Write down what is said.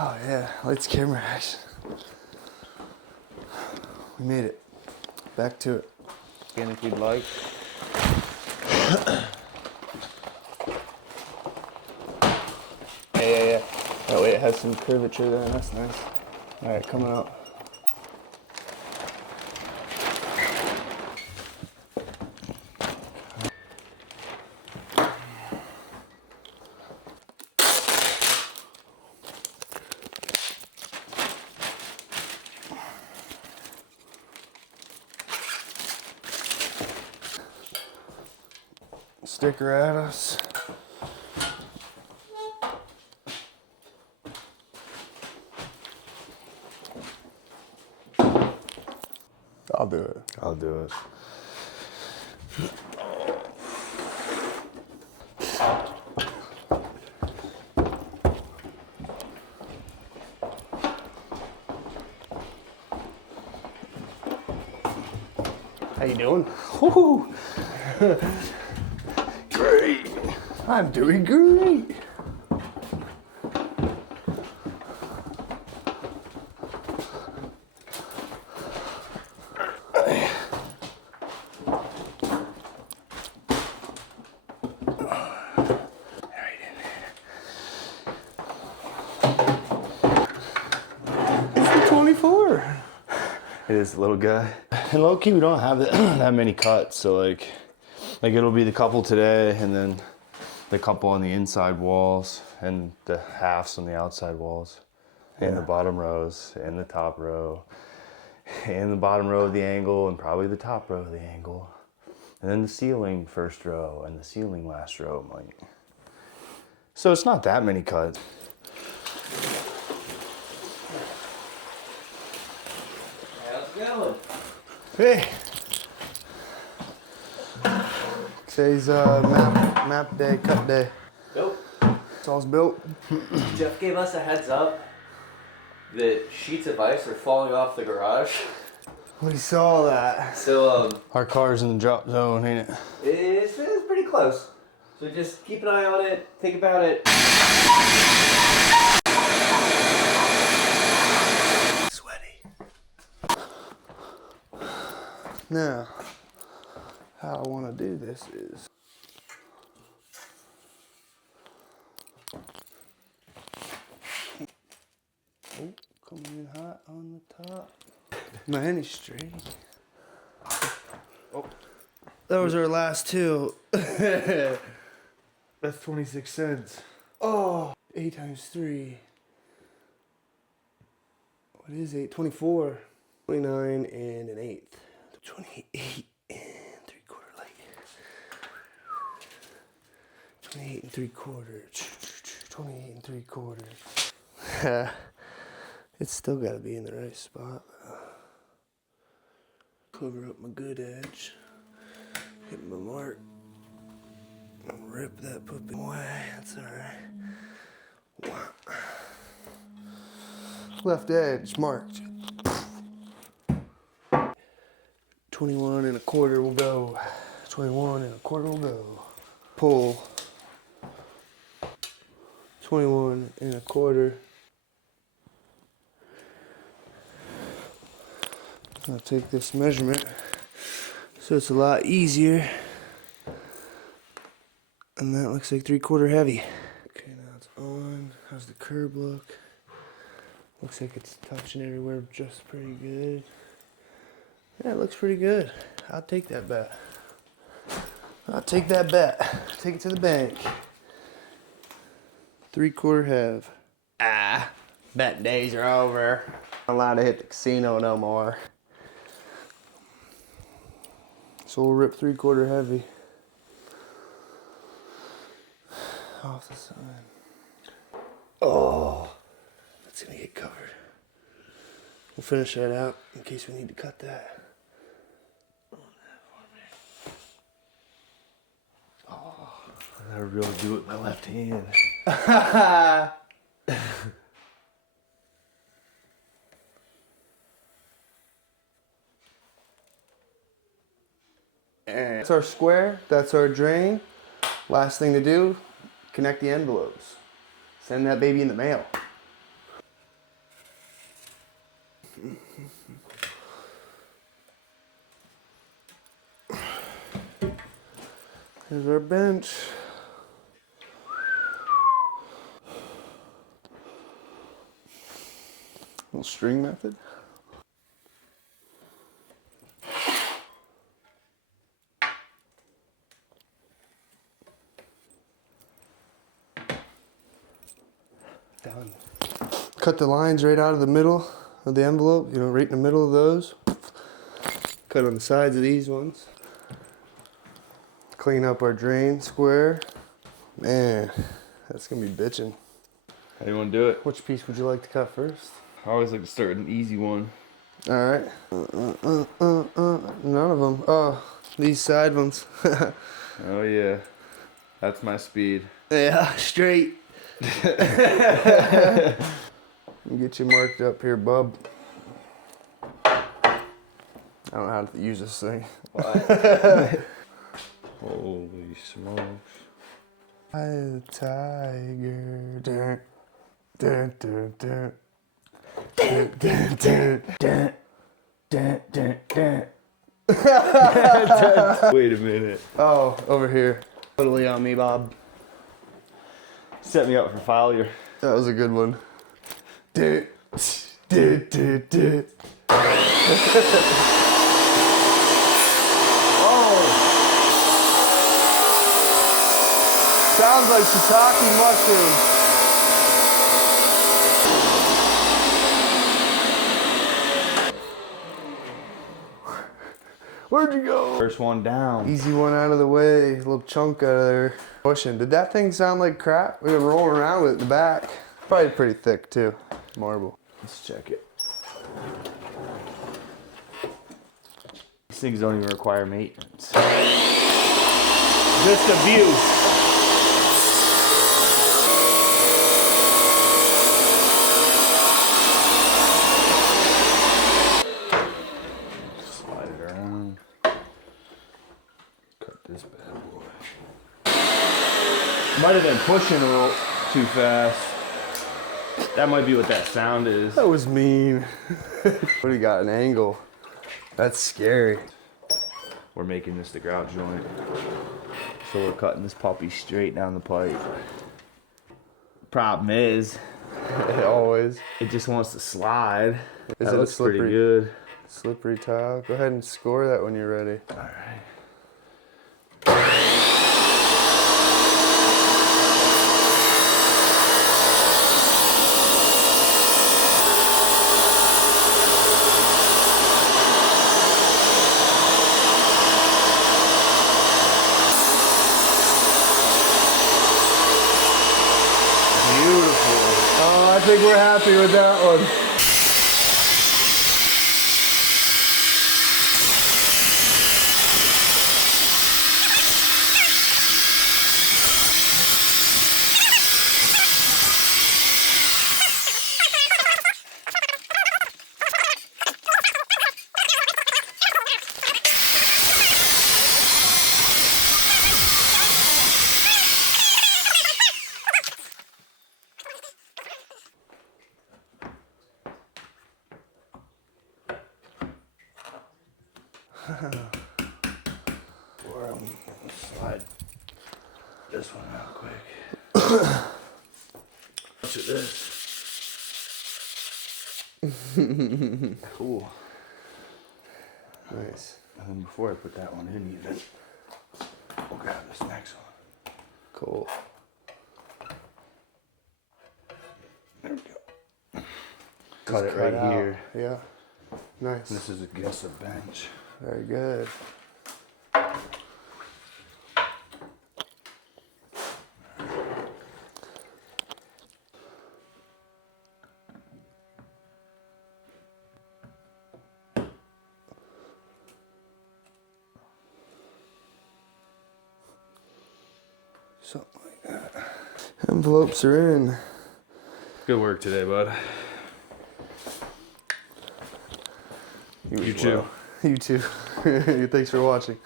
Oh yeah, lights, camera, action. We made it. Back to it. Again, if you'd like. Yeah. That way it has some curvature there, that's nice. All right, coming up. Sticker at us. I'll do it. I'll do it. How you doing? Woo-hoo. Great. I'm doing great. It's the 24. It is a little guy. And low key, we don't have that many cuts, so like it'll be the couple today, and then the couple on the inside walls, and the halves on the outside walls, and the bottom rows, and the top row, and the bottom row of the angle, and probably the top row of the angle, and then the ceiling first row, and the ceiling last row, like. So it's not that many cuts. How's it going? Hey. Today's map day, cut day. Nope. It's all built. Jeff gave us a heads up that sheets of ice are falling off the garage. We saw that. So, Our car's in the drop zone, ain't it? it's pretty close. So just keep an eye on it, think about it. Sweaty. Now, how I want to do this is coming in hot on the top. My hand is straight. Oh, that was our last two. That's 26 cents. Oh, 8 times 3. What is 8? 24. 29 and an eighth. 28 and 3/4 light. 28 and 3/4. 28 and 3/4. It's still got to be in the right spot. Cover up my good edge. Hit my mark. Rip that puppy away. That's alright. Left edge marked. 21 and a quarter will go. 21 and a quarter will go. Pull. 21 and a quarter. I'll take this measurement so it's a lot easier. And that looks like 3/4 heavy. Okay, now it's on. How's the curb look? Looks like it's touching everywhere just pretty good. Yeah, it looks pretty good. I'll take that bet. I'll take that bet. Take it to the bank. 3/4 hev. Ah, bet days are over. I'm allowed to hit the casino no more. So we'll rip 3/4 heavy. Off the side. Oh, that's gonna get covered. We'll finish that out in case we need to cut that. I never really do it with my left hand. That's our square, that's our drain. Last thing to do, connect the envelopes. Send that baby in the mail. Here's our bench. Little string method. Done. Cut the lines right out of the middle of the envelope, you know, right in the middle of those. Cut on the sides of these ones. Clean up our drain square. Man, that's gonna be bitchin'. How do you want to do it? Which piece would you like to cut first? I always like to start with an easy one. All right. None of them. Oh, these side ones. Oh yeah, that's my speed. Yeah, straight. Get you marked up here, bub. I don't know how to use this thing. Holy smokes. I am a tiger. Dun, dun, dun, dun. Dun, dun, dun, dun. Dun, dun, dun. Wait a minute. Oh, over here. Totally on me, Bob. Set me up for failure. That was a good one. Dun, dun, dun, dun. Sounds like shiitake mushroom. Where'd you go? First one down. Easy one out of the way. A little chunk out of there. Pushing. Did that thing sound like crap? We were rolling around with it in the back. Probably pretty thick too. Marble. Let's check it. These things don't even require maintenance. Just abuse. Slide it around. Cut this bad boy. Might have been pushing a little too fast. That might be what that sound is. That was mean. What do you got? An angle. That's scary. We're making this the grout joint. So we're cutting this puppy straight down the pipe. Problem is, Always. it just wants to slide. Is That it a looks pretty slippery, good. slippery tile? Go ahead and score that when you're ready. All right. Beautiful. Oh, I think we're happy with that one. Slide this one out quick. Look at this. Cool. Nice. And then before I put that one in even, we'll grab this next one. Cool. There we go. Cut it Cut right out. here. Yeah. Nice. This is against the bench. Very good. Something like that. Envelopes are in. Good work today, bud. You You as too. well. You too. Thanks for watching.